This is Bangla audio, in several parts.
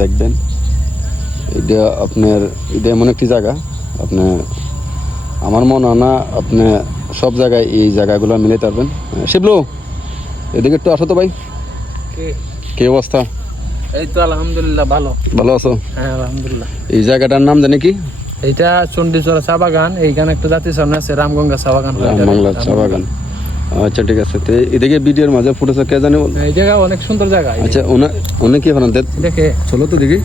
দেখবেন। এটা আপনার এটা এমন একটি জায়গা, আপনার আমার মনে হয় না আপনি সব জায়গায় এই জায়গাগুলো মিলাতে পারবেন। শিবলু, এদিকে একটু আসো তো ভাই। কি অবস্থা? এই তো আলহামদুলিল্লাহ ভালো। ভালো আছো? হ্যাঁ আলহামদুলিল্লাহ। এই জায়গাটার নাম জানি কি? এইটা চণ্ডীচড়া চা বাগান। এইখানে একটা জাতীয় সামনে আছে রামগঙ্গা চা বাগান। রামবাংলা চা বাগান। আচ্ছা ঠিক আছে। তো এদিকে ভিডিওর মাঝে ফুটেছে কে জানে বল। এই জায়গা অনেক সুন্দর জায়গা। আচ্ছা উনি কি বানান দেখে চলো তো দেখি।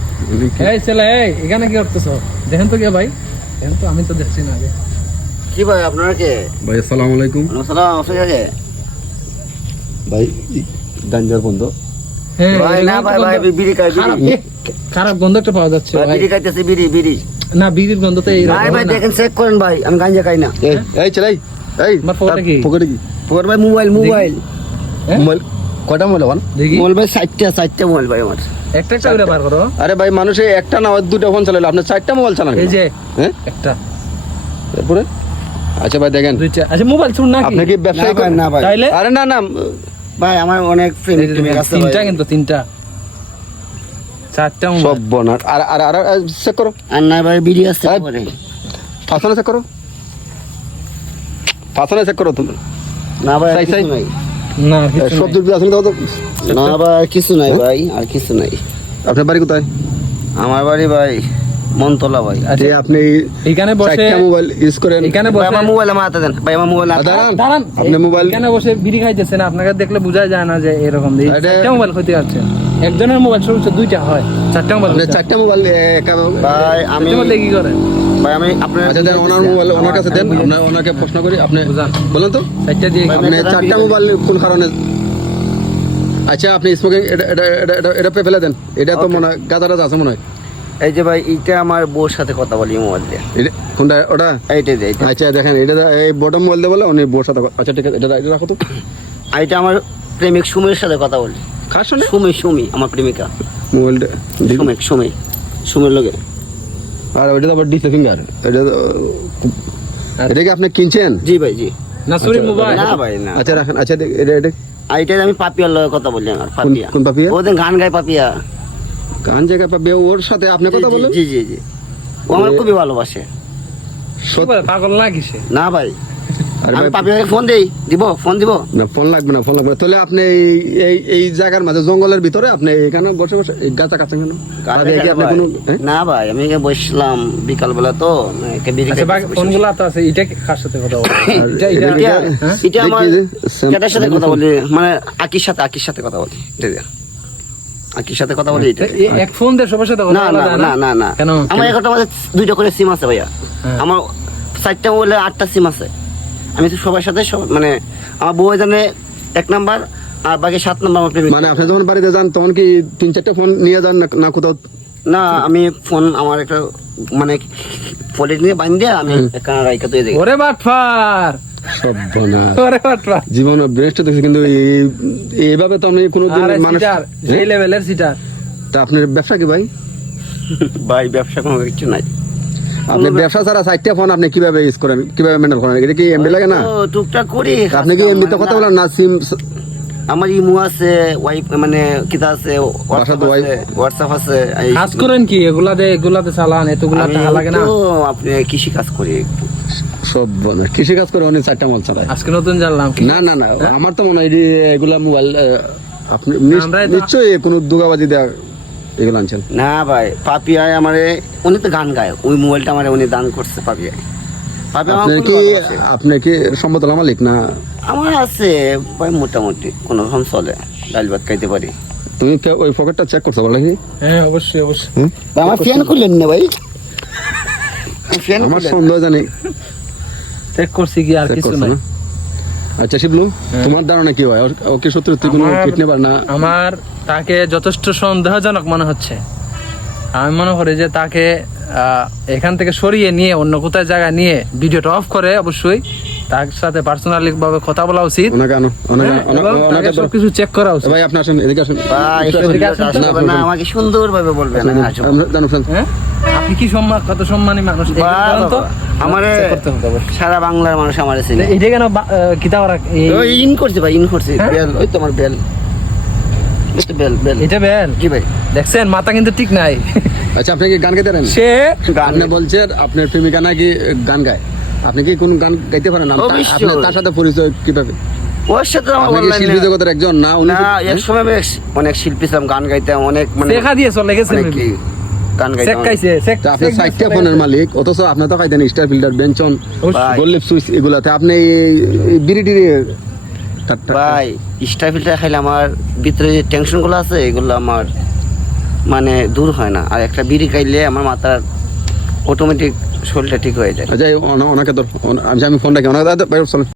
এই ছেলে, এই এখানে কি করতেছো? দেখেন তো কে ভাই? দেখেন তো, আমি তো দেখছি না আগে। কি ভাই আপনারা কে? ভাই আসসালামু আলাইকুম। আসসালাম আপনারা কে? ভাই গাঞ্জার বন্ধ। হ্যাঁ ভাই না ভাই ভাই বিড়ি খাই বিড়ি। খারাপ গন্ধ একটা পাওয়া যাচ্ছে ভাই ভাই। বিড়ি খাইতেছি বিড়ি। না বিড়ির গন্ধ তো এই ভাই ভাই দেখেন চেক করেন ভাই, আমি গাঁজা খাই না। এই চলাই এই আমার পকেটে কি? পকেটে কি? পকেট ভাই মোবাইল হ্যাঁ? মোবাইল কয়টা মোবাইল বান? দেখি মোবাইল ভাই 60টা মোবাইল ভাই আমার। একটা একটা করে বার করো। আরে ভাই মানুষে একটা না দুটো ফোন চালাইলো, আপনি 4টা মোবাইল চালান এই যে হ্যাঁ একটা এরপরে। আচ্ছা ভাই দেখেন, দুইটা। আচ্ছা মোবাইল চুর নাকি? আপনি কি ব্যবসায়ী করেন? না ভাই তাইলে আরে না ভাই আমার অনেক ফ্রেন্ড আছে তিনটা, ভাই। কিন্তু তিনটা 4টা সব বনার। আর চেক করো। আর না ভাই বিড়ি আছে ভাই, পরে। পাছনে চেক করো, পাছনে চেক করো তুমি। না ভাই আর সাই, কিছু সাই। নাই। না কিছু সব নাই। দুর্বি আসলে দাও তো। না ভাই আর কিছু নাই ভাই, আর কিছু নাই। আপনার বাড়ি কোথায়? আমার বাড়ি ভাই মনতলা ভাই। যে আপনি এখানে বসে 4টা মোবাইল ইউজ করেন। এখানে ভাই বসে আমার মোবাইল আমার হাতে দেন ভাই, আমার মোবাইল হাতে দেন। দাঁড়ান, দাঁড়ান, আপনি মোবাইল এখানে বসে বিড়ি খাইতেছেন, আপনাকে দেখলে বোঝা যায় না যে এরকম আরে- 4টা মোবাইল ক্ষতি আছে। একজনের মোবাইল সর্বোচ্চ 2টা হয়, 4টা মোবাইল আপনি 4টা মোবাইল ভাই আমি বললে কি করেন? ভাই আমি আপনার আচ্ছা দেন, ওনার মোবাইল ওনার কাছে দেন। আমরা ওনাকে প্রশ্ন করি, আপনি বুঝান। বলুন তো 4টা দিয়ে ভাই, আপনি 4টা মোবাইল কোন কারণে? আচ্ছা আপনি স্মোকিং এটা ফেলে দেন। এটা তো মনে হয় গাঁজাটা আছে মনে হয়। এই যে ভাই এইটা আমার বউর সাথে কথা বলি মোবাইল দিয়ে। এটা কোনটা ওটা? এইটা দিয়ে এইটা। আচ্ছা দেখেন, এটা এই বটম মোবাইল দিয়ে বলে উনি বোর সাথে আচ্ছা ঠিক আছে, এটা রাখো তো। এইটা আমার প্রেমিক সুমির সাথে কথা বলি। খাস শুনে সুমি আমার প্রেমিকা। মোবাইলটা সুমির লগে। আর ওইটা তো আবার ডিসপ্লে ফিঙ্গার। এটা কি আপনি কিনছেন? জি ভাই জি। না চুরি মোবাইল। না ভাই না। আচ্ছা রাখেন। আচ্ছা এটা এইটা আমি পাপিয়ার লগে কথা বলি, আমার পাপিয়া। কোন পাপিয়া? ওদের গান গায় পাপিয়া। গান জায়গা পাবে, ওর সাথে আপনি কথা বলেন? জি জি জি। ও আমার খুবই ভালোবাসে। কি বলে, পাগল না কিসে? না ভাই আরে আমি ভাই পাপিয়াকে ফোন দিব। না, ফোন লাগবে না। তাহলে আপনি এই জায়গার মাঝে জঙ্গলের ভিতরে আপনি এখানে বসে এই গাছা কাছেন কেন? আর এই কি আপনি কোনো না ভাই আমি এখানে বসলাম বিকাল বেলা তো বিড়ি আচ্ছা বাকি খাইতেছি। ফোনগুলো তো আছে, এটা কার সাথে কথা বলে? এটা এটা হ্যাঁ? এটা আমার দেখি যে, কেটার সাথে কথা বলি, মানে আকির সাথে কথা বলি। এটা দিয়ে। আকির সাথে কথা বলি এটা। এক ফোন দিয়ে সবার সাথে কথা না বলা না যায় না না না কেন? আমার একটা মাঝে 2টা করে সিম আছে ভাইয়া। হ্যাঁ। আমার 4টা মোবাইলে 8টা সিম আছে। আমি তো সবার সাথে মানে আমার বউ জানে 1 নাম্বার, আর বাকি 7 নাম্বার আমার প্রেমিক। মানে আপনি যখন বাড়িতে যান তখন কি 3-4টা ফোন নিয়ে যান না কোথাও? না আমি ফোন আমার একটা মানে পলিট নিয়ে বাঁধিয়ে আমি একটা রাইকা দিয়ে দিই। ওরে বাটফার, সব বনা ওরে বাটফার। জীবনে বেস্ট দেখছি, কিন্তু এইভাবে তো আপনি কোনোদিন আরে মানুষ সিটার, সেই লেভেলের সিটার। তা আপনার ব্যবসা কি ভাই? ভাই ব্যবসা কোনো কিছু নাই। আপনি ব্যবসা ছাড়া 4টা ফোন আপনি কিভাবে ইউজ করেন, কিভাবে মেনটেন করেন? এটা কি এমবি লাগে না? ও টুকটাক করি। আপনি কি এমবিতে কথা বলেন না সিম? আমার ইমো আছে, ওয়াইফ মানে কিতা আছে, বাসাতে হোয়াটসঅ্যাপ আছে। কাজ করেন কি এগুলাতে চালান? এতগুলা আমি টাকা লাগে না? তো আপনি কৃষি কাজ করি একটু। সব বনা কৃষি কাজ করে অনেক 4টা মোবাইল চালায়। আজকে নতুন জানলাম। না আমার তো মনে হয় যে এগুলা মোবাইল আপনি আমরাই তো- নিশ্চয়ই কোনো দুগাবাজি দেওয়া এগুলো আনছেন। না ভাই পাপিয়ায় আমারে, উনি তো গান গায়, ওই মোবাইলটা আমারে উনি দান করছে পাপিয়ায়। পাপিয়া আমার খুবই ভালোবাসে। আপনি কি সম্পদলা মালিক না? আমার আছে ভাই মোটামুটি কোনো রকম চলে, ডাল ভাত খাইতে পারি। তুমি ওই পকেটটা চেক করছো বলো কি? হ্যাঁ অবশ্যই অবশ্যই। আমার ফ্যান খুললেন না ভাই? ফ্যান আমার সন্দেহ জানি চেক করছি কি আর check কিছু করছো নাই। না? আচ্ছা শিবলু, তোমার ধারণা কি হয়? ওকে সত্যি তুই কোনো আমার- কিডন্যাপার না? আমার তাকে যথেষ্ট সন্দেহজনক মনে হচ্ছে। আমি মনে করি যে তাকে এখান থেকে সরিয়ে নিয়ে অন্য কোথায় জায়গায় নিয়ে ভিডিওটা অফ করে অবশ্যই তার সাথে পার্সোনালি ভাবে কথা বলা উচিত। ওনাকে আনো, হ্যাঁ, এবং তাকে সবকিছু চেক করা উচিত। ভাই আপনি আসেন, এদিকে আসেন। ভাই একটু আসেন। এদিকে আসেন তো। না আমাকে সুন্দর ভাবে বলবেন। আমরা জানো ফ্রেন্ড। হ্যাঁ আপনি কি কত সম্মানী মানুষ এই বলেন তো? আমারে check করতে হবে অবশ্যই। সারা বাংলার মানুষ আমারে চিনে। এটা কেন কিতা ওরা ওই ইন করছে ভাই, ইন করছে হ্যাঁ? বেল, ওই তোমার বেল। এই তো বেল বেল এটা বেল জি ভাই। দেখছেন মাথা কিন্তু ঠিক নাই আচ্ছা আপনি কি গান গাইতে পারেন? সে আপনি বলছেন আপনার প্রেমিকা নাকি গান গায়, আপনি কি কোন গান গাইতে পারেন? অবশ্যই। আপনার তার সাথে পরিচয় কিভাবে? ওর সাথে আমার আপনি কি অনলাইনে শিল্পী জগতের একজন না? উনি না, এক সময় আমি অনেক শিল্পী ছিলাম, গান গাইতাম অনেক, মানে শেখা দিয়ে চলে গেছে অনেক maybe। কি গান শেখ গাইতাম খাইছে তা আপনি সাইটটা ফোনের মালিক, অথচ আপনি তো খাইতেন স্টার ফিল্টার, বেঞ্চন, ভাই। গোল্লিপ সুইচ এগুলাতে, আপনি এই বিড়ি টিড়ি ভাই। স্টার ফিল্টার খাইলে আমার ভিতরে যে টেনশন গুলো আছে এগুলো আমার মানে দূর হয় না, আর একটা বিড়ি খাইলে আমার মাথার অটোমেটিক শরীরটা ঠিক হয়ে যায়। আচ্ছা ওনাকে তো আমি ফোনটা কি ওনাকে চলেন